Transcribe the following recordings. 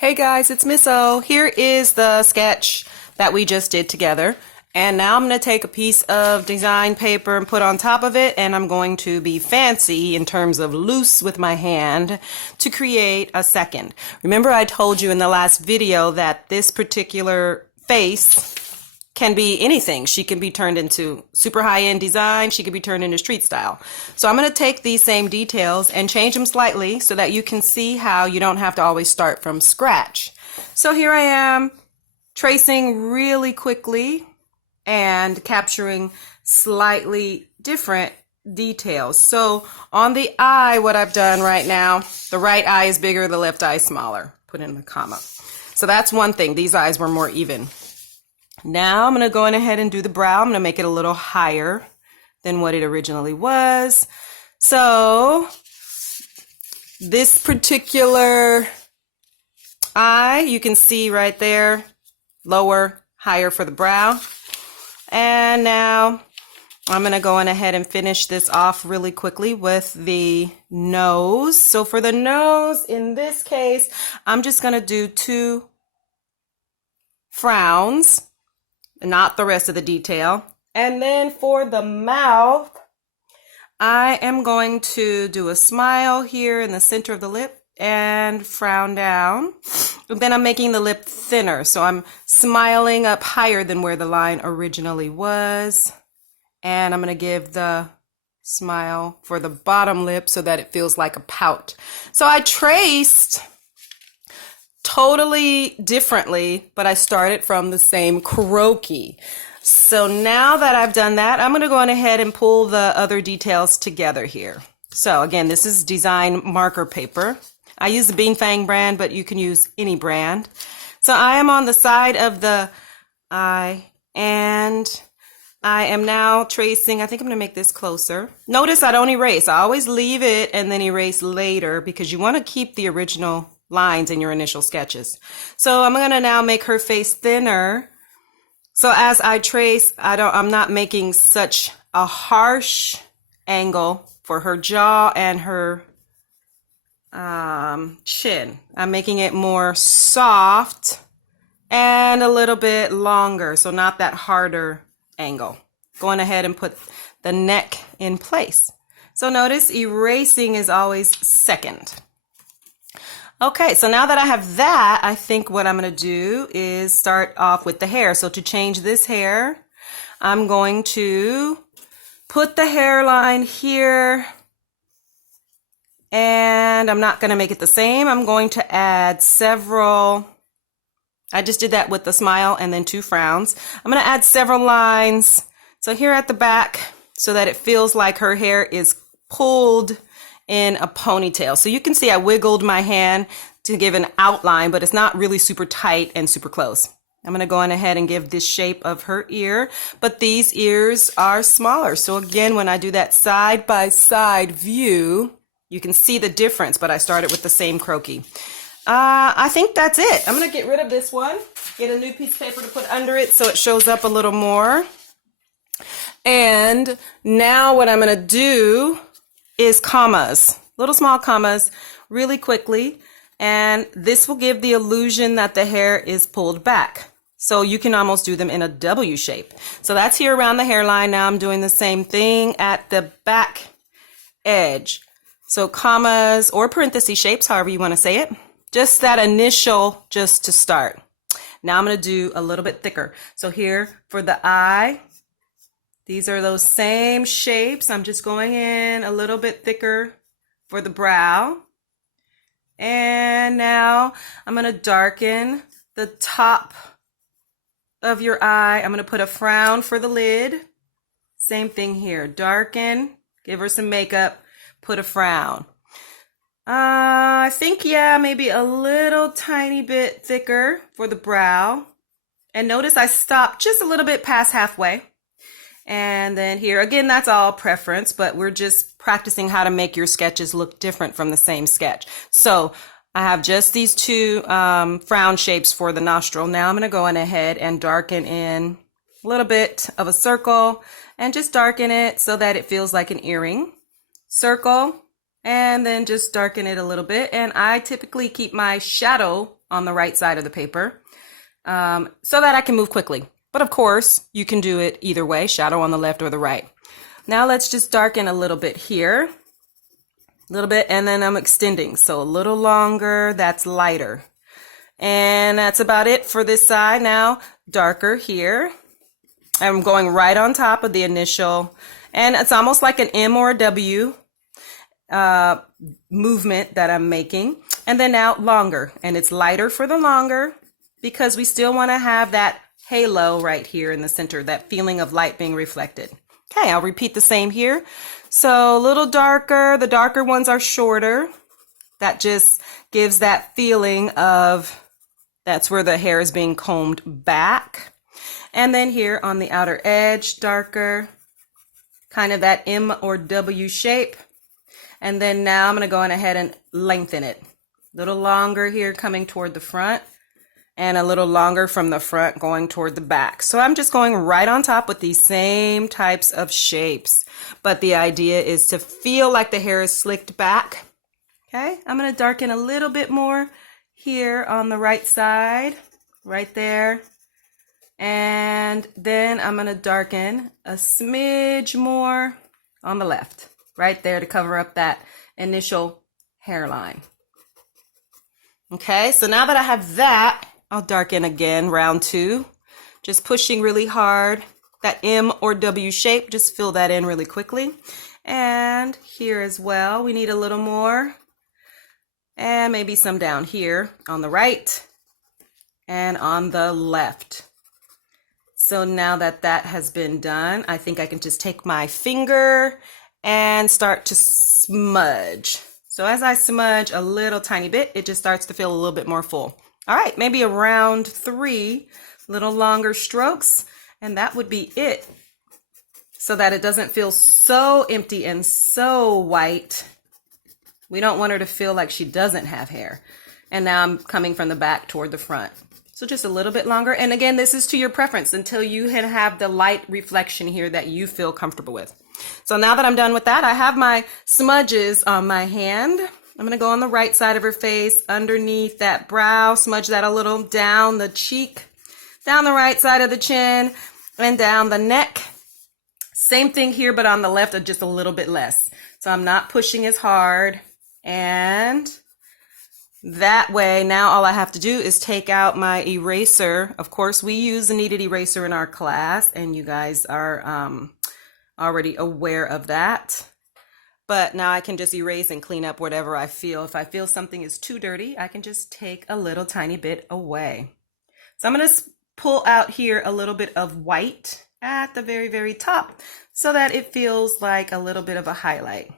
Hey guys, it's Miss O. Here is the sketch that we just did together. And now I'm going to take a piece of design paper and put on top of it, and I'm going to be fancy in terms of loose with my hand to create a second. Remember I told you in the last video that this particular face can be anything. She can be turned into super high-end design. She can be turned into street style. So I'm going to take these same details and change them slightly so that you can see how you don't have to always start from scratch. So here I am tracing really quickly and capturing slightly different details. So on the eye, what I've done right now, the right eye is bigger, the left eye is smaller. Put in the comma. So that's one thing. These eyes were more even. Now I'm going to go in ahead and do the brow. I'm going to make it a little higher than what it originally was. So this particular eye, you can see right there, lower, higher for the brow. And now I'm going to go in ahead and finish this off really quickly with the nose. So for the nose, in this case, I'm just going to do 2 frowns. Not the rest of the detail. And then for the mouth, I am going to do a smile here in the center of the lip and frown down. And then I'm making the lip thinner. So I'm smiling up higher than where the line originally was. And I'm going to give the smile for the bottom lip so that it feels like a pout. So I traced totally differently, but I started from the same croquis. So now that I've done that, I'm going to go on ahead and pull the other details together here. So again, this is design marker paper. I use the Bean Fang brand, but you can use any brand. So I am on the side of the eye, and I am now tracing. I think I'm going to make this closer. Notice I don't erase. I always leave it and then erase later because you want to keep the original lines in your initial sketches. So I'm going to now make her face thinner. So as I trace, I'm not making such a harsh angle for her jaw and her chin. I'm making it more soft and a little bit longer, so not that harder angle. Going ahead and put the neck in place. So notice erasing is always second. Okay, so now that I have that, I think what I'm going to do is start off with the hair. So to change this hair, I'm going to put the hairline here, and I'm not going to make it the same. I'm going to add several. I just did that with the smile and then 2 frowns. I'm going to add several lines. So here at the back, so that it feels like her hair is pulled in a ponytail. So you can see I wiggled my hand to give an outline, but it's not really super tight and super close. I'm going to go on ahead and give this shape of her ear, but these ears are smaller. So again, when I do that side by side view, you can see the difference, but I started with the same croquis. I think that's it. I'm going to get rid of this one, get a new piece of paper to put under it so it shows up a little more. And now what I'm going to do is commas, little small commas, really quickly, and this will give the illusion that the hair is pulled back. So you can almost do them in a W shape. So that's here around the hairline. Now I'm doing the same thing at the back edge. So commas or parenthesis shapes, however you want to say it. Just that initial, just to start. Now I'm going to do a little bit thicker. So here for the eye, these are those same shapes. I'm just going in a little bit thicker for the brow. And now I'm going to darken the top of your eye. I'm going to put a frown for the lid. Same thing here. Darken, give her some makeup, put a frown. I think, yeah, maybe a little tiny bit thicker for the brow. And notice I stopped just a little bit past halfway. And then here, again, that's all preference, but we're just practicing how to make your sketches look different from the same sketch. So I have just these 2 frown shapes for the nostril. Now I'm going to go on ahead and darken in a little bit of a circle and just darken it so that it feels like an earring. Circle, and then just darken it a little bit. And I typically keep my shadow on the right side of the paper so that I can move quickly. But of course, you can do it either way, shadow on the left or the right. Now let's just darken a little bit here, a little bit, and then I'm extending. So a little longer, that's lighter. And that's about it for this side. Now, darker here. I'm going right on top of the initial, and it's almost like an M or a W movement that I'm making. And then now longer, and it's lighter for the longer because we still want to have that halo right here in the center, that feeling of light being reflected. Okay, I'll repeat the same here. So a little darker, the darker ones are shorter. That just gives that feeling of that's where the hair is being combed back. And then here on the outer edge, darker, kind of that M or W shape. And then now I'm going to go on ahead and lengthen it. A little longer here coming toward the front, and a little longer from the front going toward the back. So I'm just going right on top with these same types of shapes. But the idea is to feel like the hair is slicked back. Okay, I'm going to darken a little bit more here on the right side, right there. And then I'm going to darken a smidge more on the left, right there to cover up that initial hairline. Okay, so now that I have that, I'll darken again, round two, just pushing really hard. That M or W shape, just fill that in really quickly. And here as well, we need a little more. And maybe some down here on the right and on the left. So now that that has been done, I think I can just take my finger and start to smudge. So as I smudge a little tiny bit, it just starts to feel a little bit more full. All right, maybe around 3 little longer strokes, and that would be it. So that it doesn't feel so empty and so white. We don't want her to feel like she doesn't have hair. And now I'm coming from the back toward the front. So just a little bit longer. And again, this is to your preference until you have the light reflection here that you feel comfortable with. So now that I'm done with that, I have my smudges on my hand. I'm going to go on the right side of her face, underneath that brow, smudge that a little down the cheek, down the right side of the chin, and down the neck. Same thing here, but on the left, just a little bit less. So I'm not pushing as hard. And that way, now all I have to do is take out my eraser. Of course, we use a kneaded eraser in our class, and you guys are already aware of that. But now I can just erase and clean up whatever I feel. If I feel something is too dirty, I can just take a little tiny bit away. So I'm going to pull out here a little bit of white at the very, very top so that it feels like a little bit of a highlight.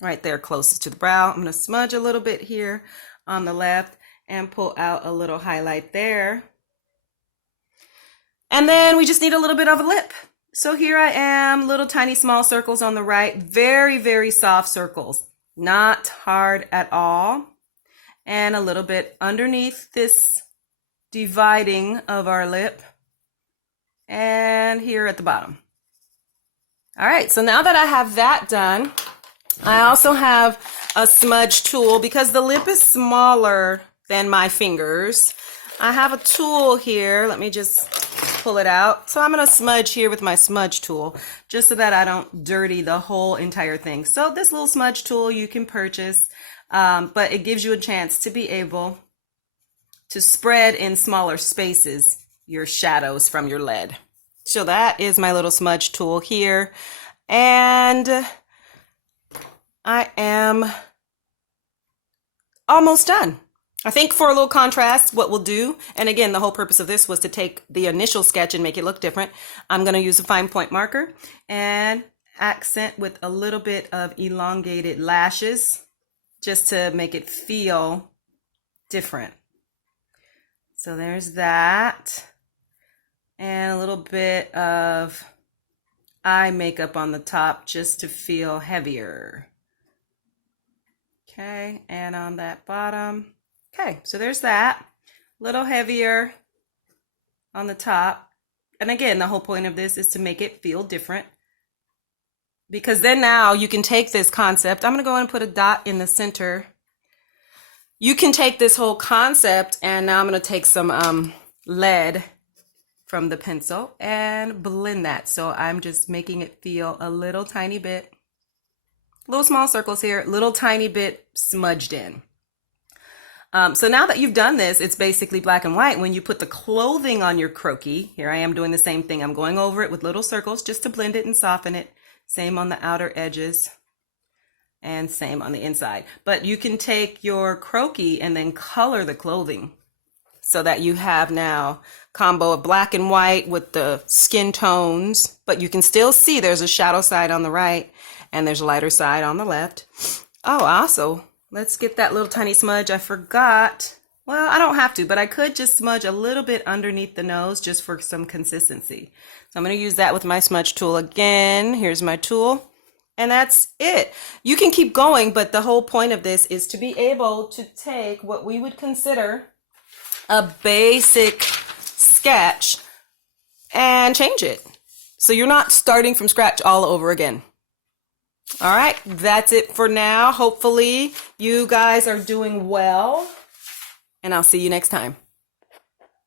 Right there closest to the brow. I'm going to smudge a little bit here on the left and pull out a little highlight there. And then we just need a little bit of a lip. So here I am, little tiny small circles on the right, very, very soft circles, not hard at all. And a little bit underneath this dividing of our lip and here at the bottom. All right, so now that I have that done, I also have a smudge tool because the lip is smaller than my fingers. I have a tool here. Let me just pull it out. So I'm going to smudge here with my smudge tool just so that I don't dirty the whole entire thing. So this little smudge tool you can purchase, but it gives you a chance to be able to spread in smaller spaces your shadows from your lead. So that is my little smudge tool here. And I am almost done. I think for a little contrast, what we'll do, and again, the whole purpose of this was to take the initial sketch and make it look different. I'm going to use a fine point marker and accent with a little bit of elongated lashes just to make it feel different. So there's that. And a little bit of eye makeup on the top just to feel heavier. Okay, and on that bottom. Okay, so there's that. A little heavier on the top. And again, the whole point of this is to make it feel different. Because then now you can take this concept. I'm going to go and put a dot in the center You can take this whole concept, and now I'm going to take some lead from the pencil and blend that. So I'm just making it feel a little tiny bit, little small circles here, little tiny bit smudged in. So now that you've done this, it's basically black and white. When you put the clothing on your croquis, here I am doing the same thing. I'm going over it with little circles just to blend it and soften it. Same on the outer edges and same on the inside. But you can take your croquis and then color the clothing so that you have now combo of black and white with the skin tones, but you can still see there's a shadow side on the right and there's a lighter side on the left. Oh, also, let's get that little tiny smudge. I forgot. Well, I don't have to, but I could just smudge a little bit underneath the nose just for some consistency. So I'm going to use that with my smudge tool again. Here's my tool. And that's it. You can keep going, but the whole point of this is to be able to take what we would consider a basic sketch and change it. So you're not starting from scratch all over again. All right, that's it for now. Hopefully you guys are doing well, and I'll see you next time.